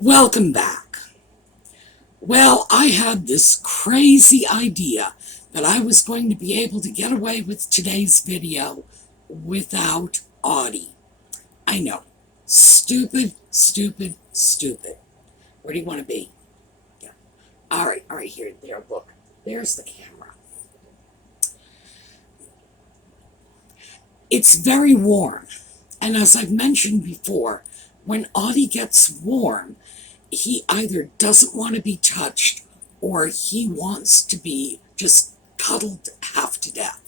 Welcome back. Well, I had this crazy idea that I was going to be able to get away with today's video without Audie. I know. Stupid, stupid, stupid. Where do you want to be? Yeah. All right, here, there, look. There's the camera. It's very warm. And as I've mentioned before, when Audie gets warm, he either doesn't want to be touched or he wants to be just cuddled half to death.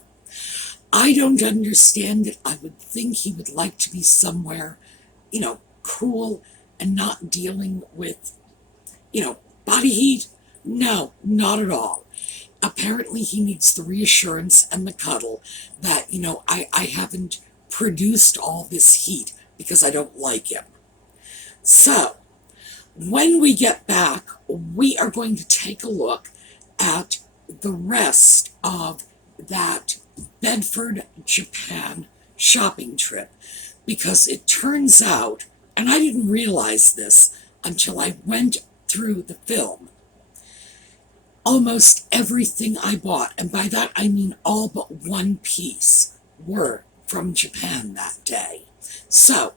I don't understand it. I would think he would like to be somewhere, cool and not dealing with, body heat. No, not at all. Apparently he needs the reassurance and the cuddle that, I haven't produced all this heat because I don't like him. So, when we get back, we are going to take a look at the rest of that Bedford, Japan shopping trip, because it turns out, and I didn't realize this until I went through the film, almost everything I bought, and by that I mean all but one piece, were from Japan that day. So,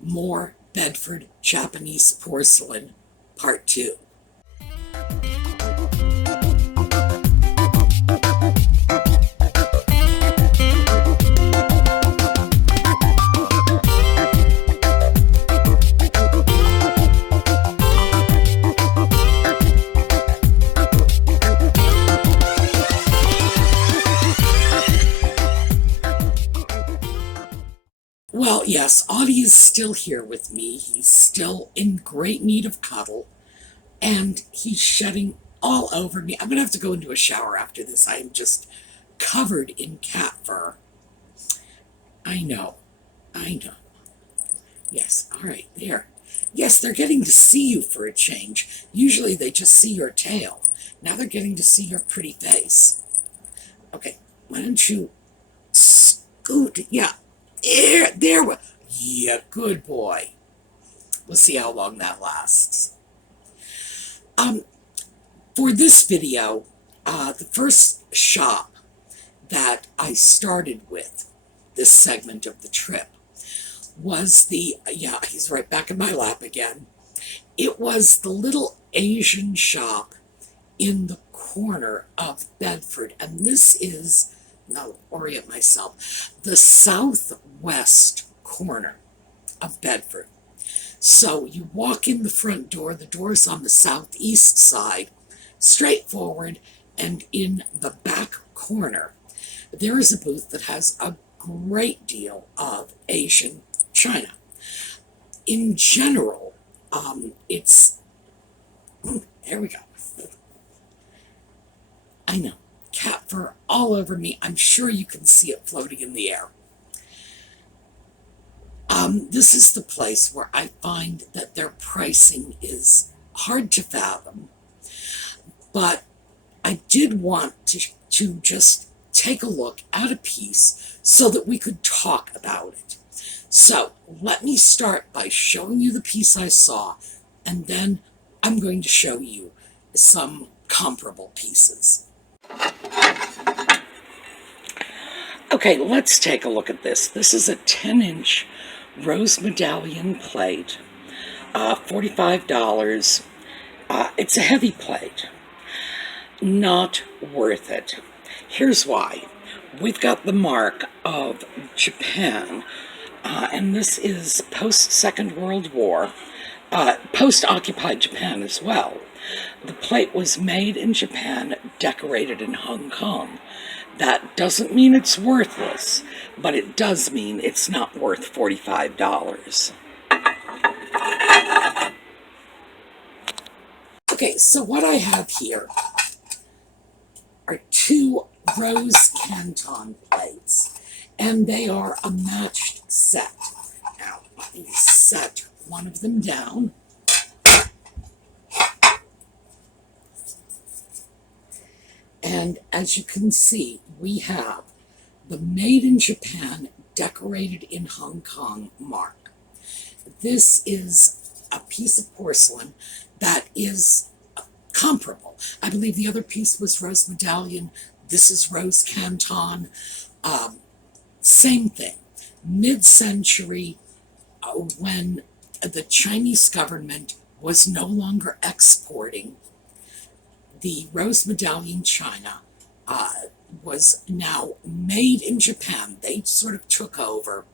more Bedford Japanese porcelain, part 2. Well, yes, Audie is still here with me. He's still in great need of cuddle, and he's shedding all over me. I'm going to have to go into a shower after this. I am just covered in cat fur. I know. Yes, all right, there. Yes, they're getting to see you for a change. Usually they just see your tail. Now they're getting to see your pretty face. Okay, why don't you scoot? Yeah. There. Yeah, good boy. We'll see how long that lasts. For this video, the first shop that I started with, this segment of the trip, was he's right back in my lap again. It was the little Asian shop in the corner of Bedford, and this is, I'll orient myself, the southwest corner of Bedford. So you walk in the front door, the door's on the southeast side, straight forward, and in the back corner, there is a booth that has a great deal of Asian china. In general, there we go. I know. Cat fur all over me. I'm sure you can see it floating in the air. This is the place where I find that their pricing is hard to fathom, but I did want to just take a look at a piece so that we could talk about it. So let me start by showing you the piece I saw, and then I'm going to show you some comparable pieces. Okay, let's take a look at this. This is a 10-inch rose medallion plate, $45. It's a heavy plate. Not worth it. Here's why. We've got the mark of Japan, and this is post-Second World War, post-occupied Japan as well. The plate was made in Japan, decorated in Hong Kong. That doesn't mean it's worthless, but it does mean it's not worth $45. Okay, so what I have here are two rose Canton plates, and they are a matched set. Now, let me set one of them down. And as you can see, we have the Made in Japan, decorated in Hong Kong mark. This is a piece of porcelain that is comparable. I believe the other piece was rose medallion. This is rose Canton. Same thing. Mid-century, when the Chinese government was no longer exporting, the rose medallion china was now made in Japan. They sort of took over,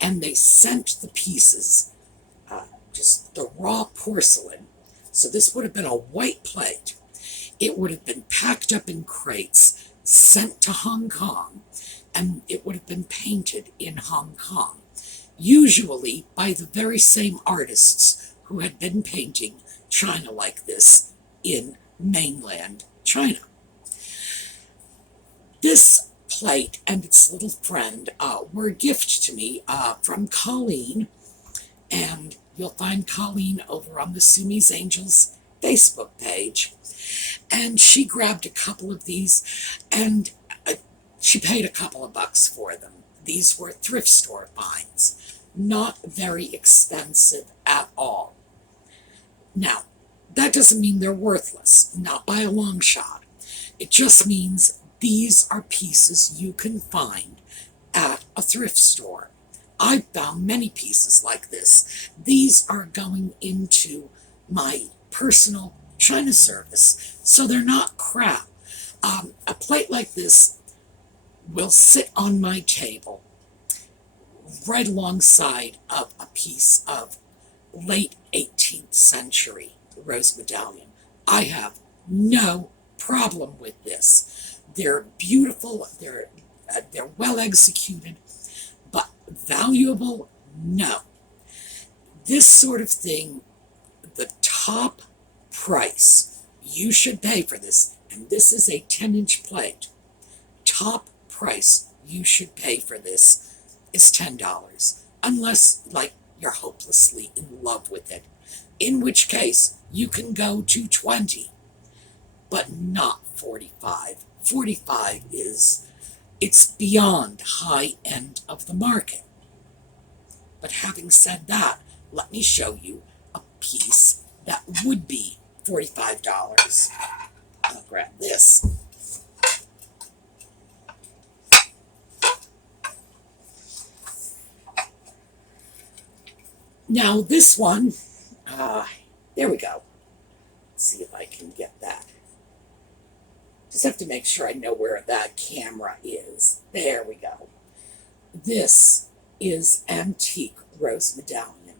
and they sent the pieces, just the raw porcelain. So this would have been a white plate. It would have been packed up in crates, sent to Hong Kong, and it would have been painted in Hong Kong, usually by the very same artists who had been painting china like this in mainland China. This plate and its little friend were a gift to me from Colleen, and you'll find Colleen over on the Sumi's Angels Facebook page. And she grabbed a couple of these, and she paid a couple of bucks for them. These were thrift store finds, not very expensive at all. Now, that doesn't mean they're worthless, not by a long shot. It just means these are pieces you can find at a thrift store. I've found many pieces like this. These are going into my personal china service, so they're not crap. A plate like this will sit on my table right alongside of a piece of late 18th century rose medallion. I have no problem with this. They're beautiful, they're well executed, but valuable? No. This sort of thing, the top price you should pay for this, and this is a 10-inch plate, top price you should pay for this is $10, unless, like, you're hopelessly in love with it, in which case you can go to $20, but not $45. $45 it's beyond high end of the market. But having said that, let me show you a piece that would be $45. I'll grab this. Now this one, there we go. Let's see if I can get that. Just have to make sure I know where that camera is. There we go. This is antique rose medallion.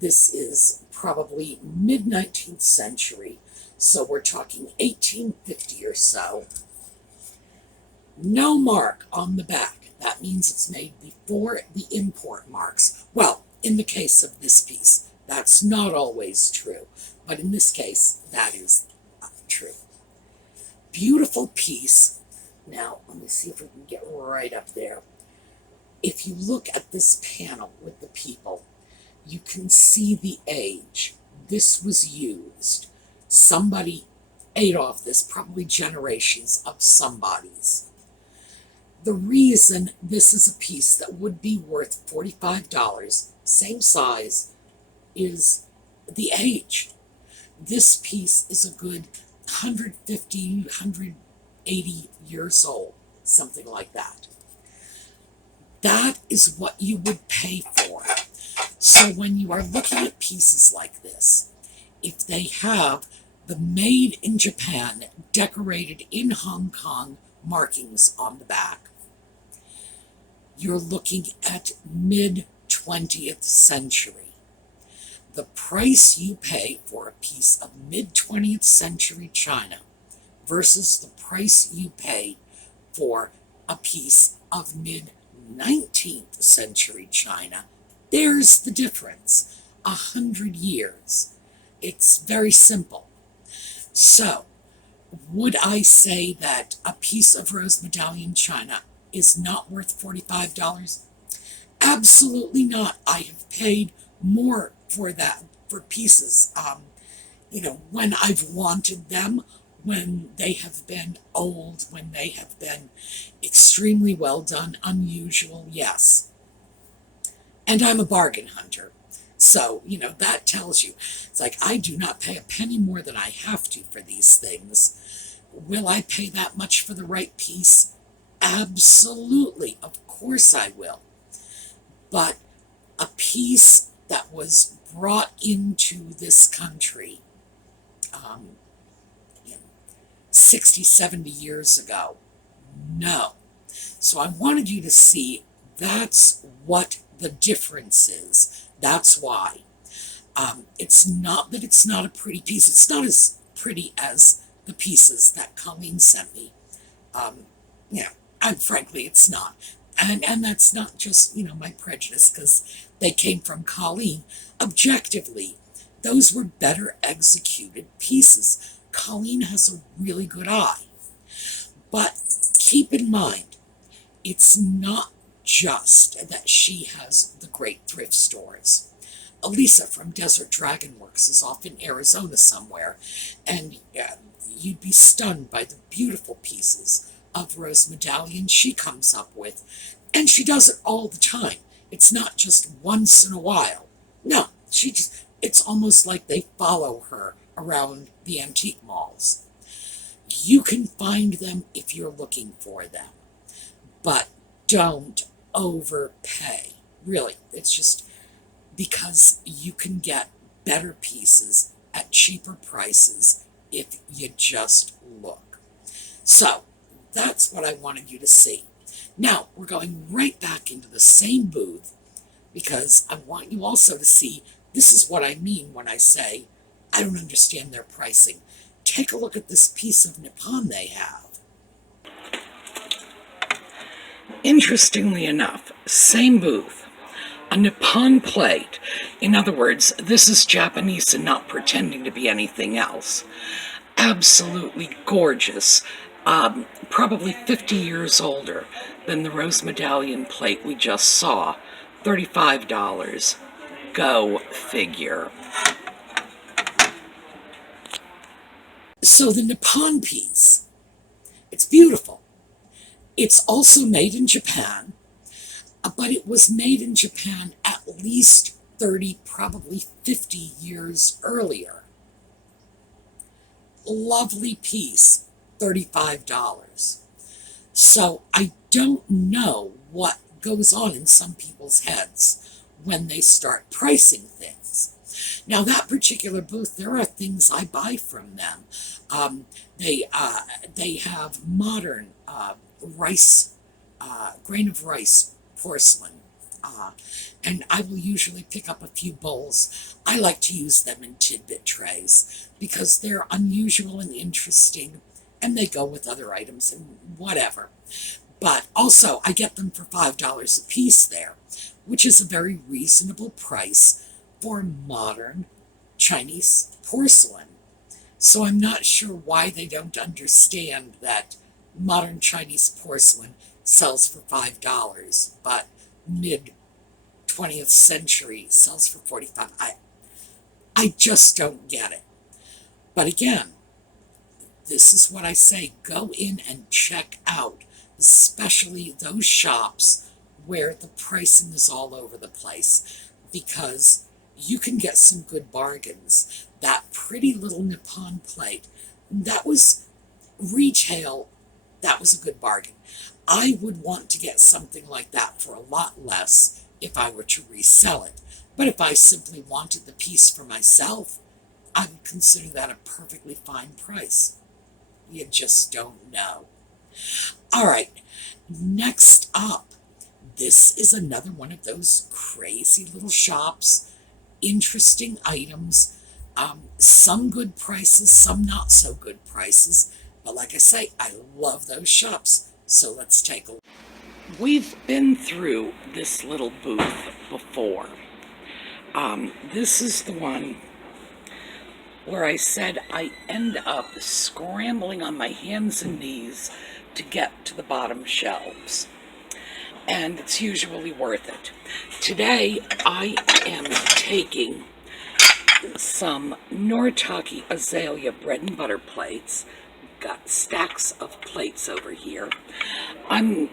This is probably mid-19th century, so we're talking 1850 or so. No mark on the back. That means it's made before the import marks. Well, in the case of this piece, that's not always true, but in this case, that is true. Beautiful piece. Now, let me see if we can get right up there. If you look at this panel with the people, you can see the age. This was used. Somebody ate off this, probably generations of somebody's. The reason this is a piece that would be worth $45, same size, is the age. This piece is a good 150, 180 years old, something like that. That is what you would pay for. So when you are looking at pieces like this, if they have the made in Japan, decorated in Hong Kong markings on the back, you're looking at mid-20th century. The price you pay for a piece of mid-20th century china versus the price you pay for a piece of mid-19th century china, there's the difference. 100 years. It's very simple. So, would I say that a piece of rose medallion china is not worth $45? Absolutely not. I have paid more for that, for pieces, when I've wanted them, when they have been old, when they have been extremely well done, unusual, yes. And I'm a bargain hunter. So, that tells you. It's like, I do not pay a penny more than I have to for these things. Will I pay that much for the right piece? Absolutely. Of course I will. But a piece that was brought into this country 60, 70 years ago, no. So I wanted you to see that's what the difference is. That's why. It's not that it's not a pretty piece. It's not as pretty as the pieces that Colleen sent me. And frankly, it's not. And that's not just, my prejudice, because they came from Colleen. Objectively, those were better executed pieces. Colleen has a really good eye. But keep in mind, it's not just that she has the great thrift stores. Elisa from DesertDragonworks is off in Arizona somewhere, and you'd be stunned by the beautiful pieces of Rose Medallion she comes up with. And she does it all the time. It's not just once in a while. No, it's almost like they follow her around the antique malls. You can find them if you're looking for them, but don't overpay. Really, it's just because you can get better pieces at cheaper prices if you just look. So that's what I wanted you to see. Now we're going right back into the same booth, because I want you also to see this is what I mean when I say I don't understand their pricing. Take a look at this piece of Nippon they have. Interestingly enough, same booth, a Nippon Plate. In other words, this is Japanese and not pretending to be anything else. Absolutely gorgeous. Probably 50 years older than the Rose Medallion plate we just saw. $35. Go figure. So the Nippon piece, it's beautiful. It's also made in Japan, but it was made in Japan at least 30, probably 50 years earlier. Lovely piece, $35. So I don't know what goes on in some people's heads when they start pricing things. Now that particular booth, there are things I buy from them. They have modern rice, grain of rice porcelain. And I will usually pick up a few bowls. I like to use them in Tidbit trays because they're unusual and interesting, and they go with other items and whatever. But also, I get them for $5 a piece there, which is a very reasonable price for modern Chinese porcelain. So I'm not sure why they don't understand that modern Chinese porcelain sells for $5, but mid-20th century sells for $45. I just don't get it. But again, this is what I say, go in and check out, especially those shops where the pricing is all over the place, because you can get some good bargains. That pretty little Nippon Plate, that was retail, that was a good bargain. I would want to get something like that for a lot less if I were to resell it. But if I simply wanted the piece for myself, I would consider that a perfectly fine price. You just don't know. All right, next up, this is another one of those crazy little shops, interesting items, some good prices, some not so good prices. But like I say, I love those shops. So let's take a look. We've been through this little booth before. This is the one where I said I end up scrambling on my hands and knees to get to the bottom shelves. And it's usually worth it. Today, I am taking some Noritake Azalea bread and butter plates, got stacks of plates over here.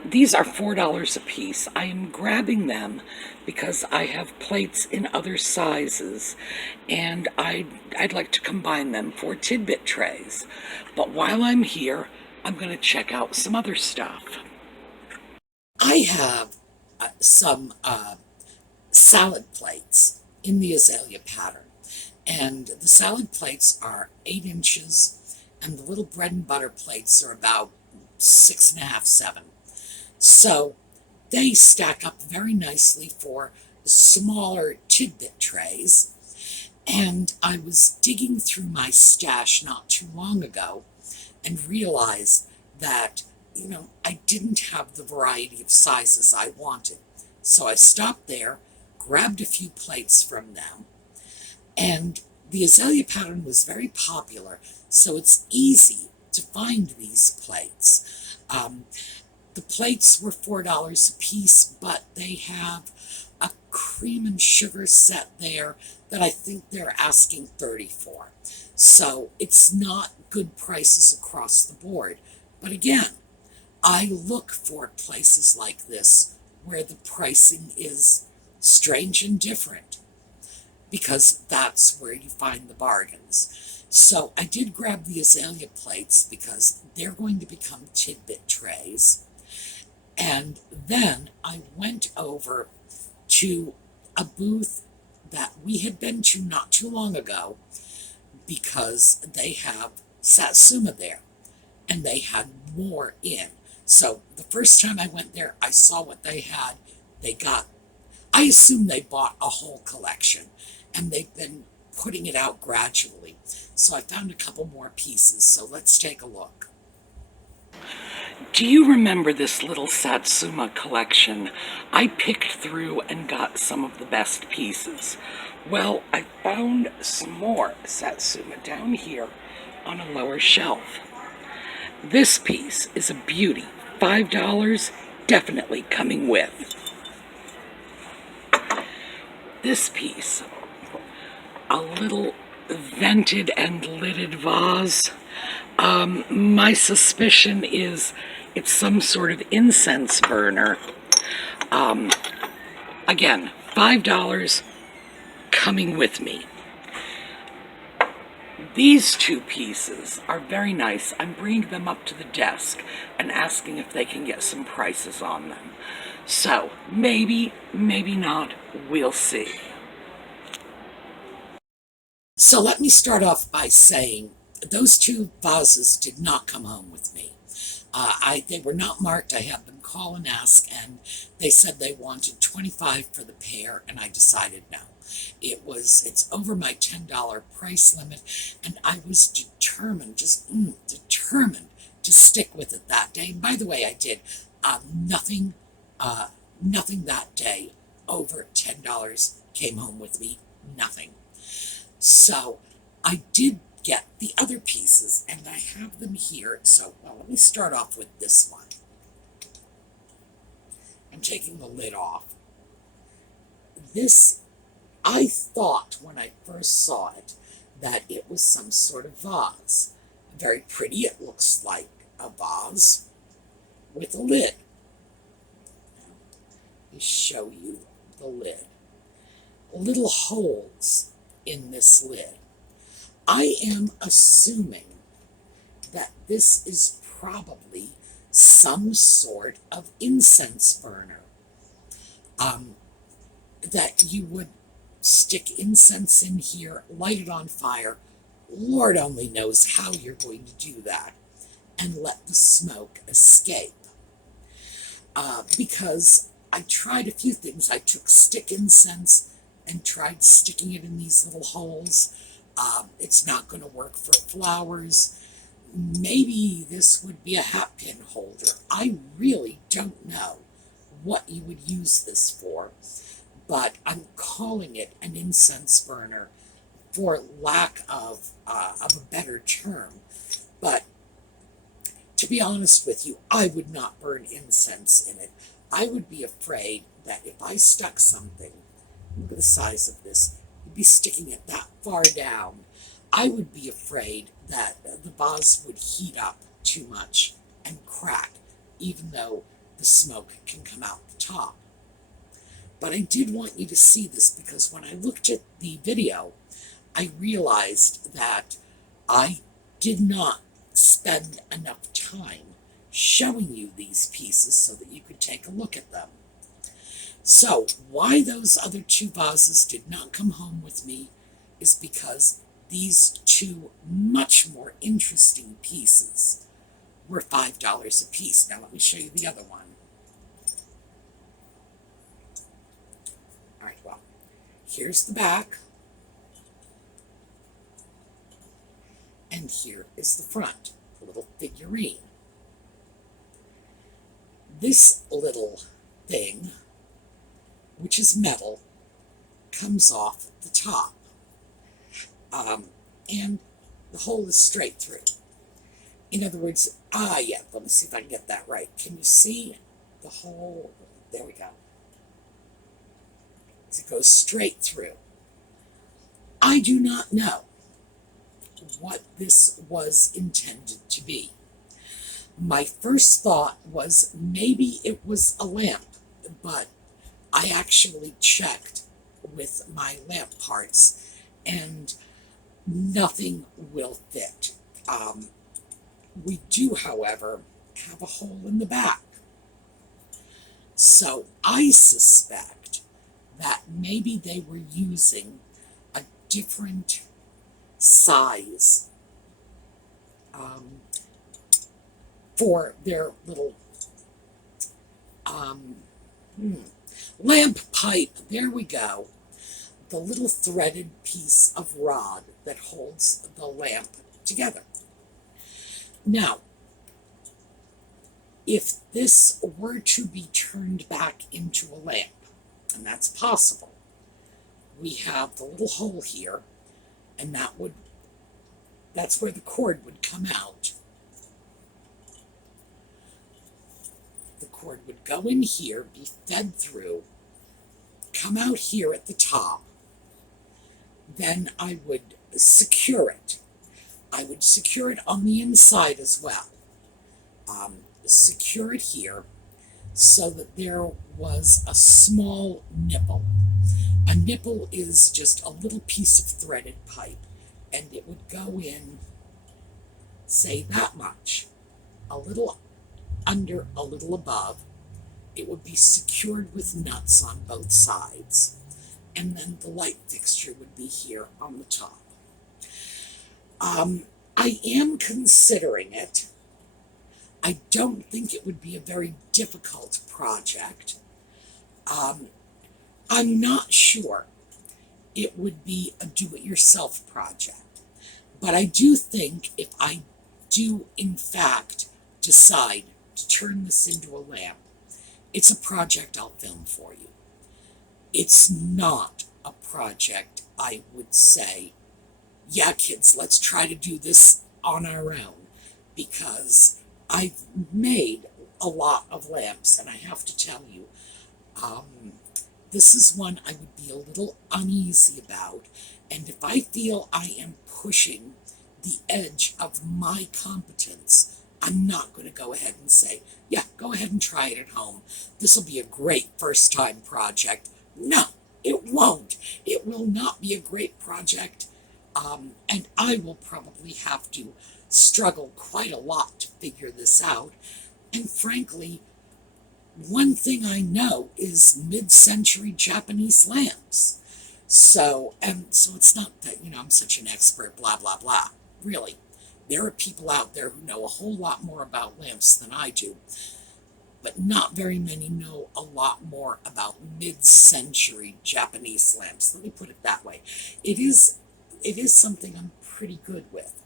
These are $4 a piece. I am grabbing them because I have plates in other sizes, and I'd like to combine them for tidbit trays. But while I'm here, I'm going to check out some other stuff. I have some salad plates in the azalea pattern. And the salad plates are 8 inches, and the little bread and butter plates are about 6.5, 7. So they stack up very nicely for smaller tidbit trays. And I was digging through my stash not too long ago and realized that, I didn't have the variety of sizes I wanted. So I stopped there, grabbed a few plates from them, and the azalea pattern was very popular, so it's easy to find these plates. The plates were $4 a piece, but they have a cream and sugar set there that I think they're asking $30 for. So it's not good prices across the board. But again, I look for places like this where the pricing is strange and different, because that's where you find the bargains. So I did grab the azalea plates because they're going to become tidbit trays. And then I went over to a booth that we had been to not too long ago because they have Satsuma there, and they had more in. So the first time I went there, I saw what they had. I assume they bought a whole collection, and they've been putting it out gradually. So I found a couple more pieces, so let's take a look. Do you remember this little Satsuma collection? I picked through and got some of the best pieces. Well, I found some more Satsuma down here on a lower shelf. This piece is a beauty. $5, definitely coming with. This piece, a little vented and lidded vase. My suspicion is it's some sort of incense burner. Again, $5 coming with me. These two pieces are very nice. I'm bringing them up to the desk and asking if they can get some prices on them. So, maybe, maybe not, we'll see. So let me start off by saying those two vases did not come home with me. They were not marked. I had them call and ask, and they said they wanted $25 for the pair, and I decided no. It's over my $10 price limit, and I was determined, determined to stick with it that day. And by the way, I did. Nothing that day over $10 came home with me. Nothing. So I did get the other pieces, and I have them here. So, let me start off with this one. I'm taking the lid off. This, I thought when I first saw it that it was some sort of vase. Very pretty. It looks like a vase with a lid. Let me show you the lid. Little holes in this lid. I am assuming that this is probably some sort of incense burner. That you would stick incense in here, light it on fire. Lord only knows how you're going to do that, and let the smoke escape. Because I tried a few things. I took stick incense and tried sticking it in these little holes. It's not going to work for flowers. Maybe this would be a hat pin holder. I really don't know what you would use this for, but I'm calling it an incense burner for lack of a better term. But to be honest with you, I would not burn incense in it. I would be afraid that if I stuck something, look at the size of this, you'd be sticking it that far down. I would be afraid that the vase would heat up too much and crack, even though the smoke can come out the top. But I did want you to see this because when I looked at the video, I realized that I did not spend enough time showing you these pieces so that you could take a look at them. So why those other two vases did not come home with me is because these two much more interesting pieces were $5 a piece. Now let me show you the other one. All right, well, here's the back. And here is the front, a little figurine. This little thing, which is metal, comes off the top. And the hole is straight through. In other words, yeah, let me see if I can get that right. Can you see the hole? There we go. It goes straight through. I do not know what this was intended to be. My first thought was maybe it was a lamp, but I actually checked with my lamp parts and nothing will fit. We do, however, have a hole in the back. So I suspect that maybe they were using a different size for their little lamp pipe. There we go. The little threaded piece of rod that holds the lamp together. Now, if this were to be turned back into a lamp, and that's possible, we have the little hole here, and that's where the cord would come out. The cord would go in here, be fed through, come out here at the top. Then I would secure it. I would secure it on the inside as well. Secure it here so that there was a small nipple. A nipple is just a little piece of threaded pipe, and it would go in, say that much, a little under, a little above. It would be secured with nuts on both sides, and then the light fixture would be here on the top. I am considering it. I don't think it would be a very difficult project. I'm not sure it would be a do-it-yourself project, but I do think if I do in fact decide to turn this into a lamp, it's a project I'll film for you. It's not a project I would say, yeah, kids, let's try to do this on our own, because I've made a lot of lamps, and I have to tell you, this is one I would be a little uneasy about, and if I feel I am pushing the edge of my competence, I'm not going to go ahead and say, yeah, go ahead and try it at home. This will be a great first-time project. No, it won't. It will not be a great project, and I will probably have to struggle quite a lot to figure this out. And frankly, one thing I know is mid-century Japanese lamps. So it's not that, I'm such an expert, blah, blah, blah. Really, there are people out there who know a whole lot more about lamps than I do, but not very many know a lot more about mid-century Japanese lamps. Let me put it that way. It is something I'm pretty good with.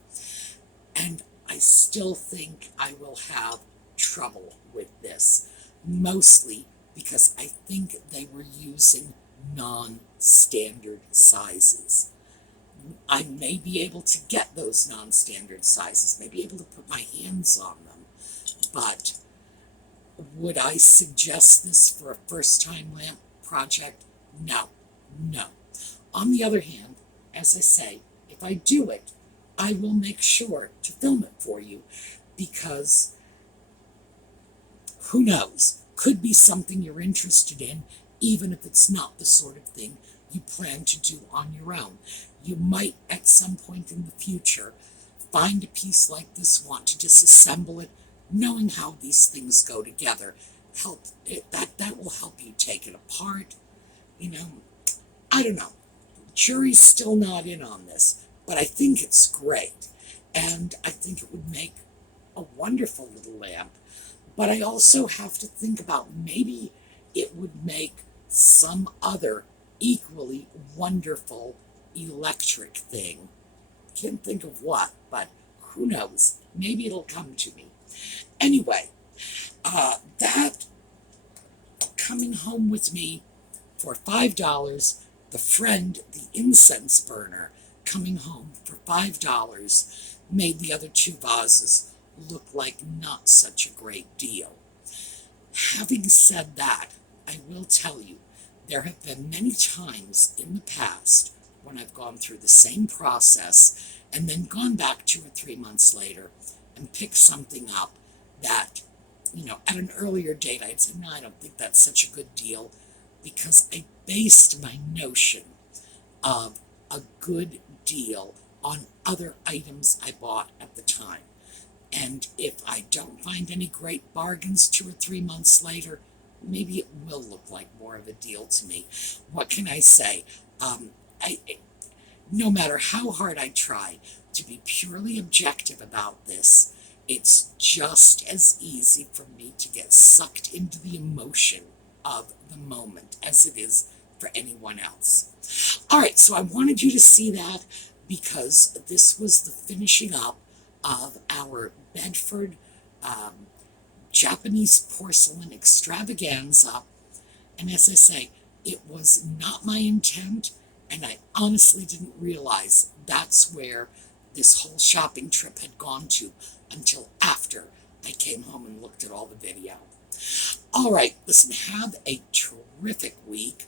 And I still think I will have trouble with this, mostly because I think they were using non-standard sizes. I may be able to get those non-standard sizes, may be able to put my hands on them, but would I suggest this for a first-time lamp project? No, no. On the other hand, as I say, if I do it, I will make sure to film it for you, because who knows, could be something you're interested in, even if it's not the sort of thing you plan to do on your own. You might at some point in the future find a piece like this, want to disassemble it, knowing how these things go together. That will help you take it apart. I don't know. Jury's still not in on this, but I think it's great. And I think it would make a wonderful little lamp. But I also have to think about maybe it would make some other equally wonderful electric thing. Can't think of what, but who knows? Maybe it'll come to me. Anyway, that coming home with me for $5, the friend, the incense burner, coming home for $5, made the other two vases look like not such a great deal. Having said that, I will tell you, there have been many times in the past when I've gone through the same process and then gone back 2 or 3 months later and picked something up that, at an earlier date I'd say, no, I don't think that's such a good deal, because I based my notion of a good deal on other items I bought at the time. And if I don't find any great bargains 2 or 3 months later, maybe it will look like more of a deal to me. What can I say? No matter how hard I try to be purely objective about this, it's just as easy for me to get sucked into the emotion of the moment as it is for anyone else. All right, so I wanted you to see that, because this was the finishing up of our Bedford Japanese porcelain extravaganza. And as I say, it was not my intent, and I honestly didn't realize that's where this whole shopping trip had gone to until after I came home and looked at all the video. All right, listen, have a terrific week.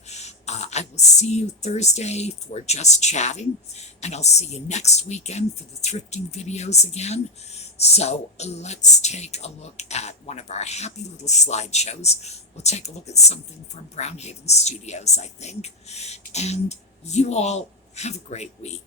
I will see you Thursday for Just Chatting, and I'll see you next weekend for the thrifting videos again. So let's take a look at one of our happy little slideshows. We'll take a look at something from Brownhaven Studios, I think. And you all have a great week.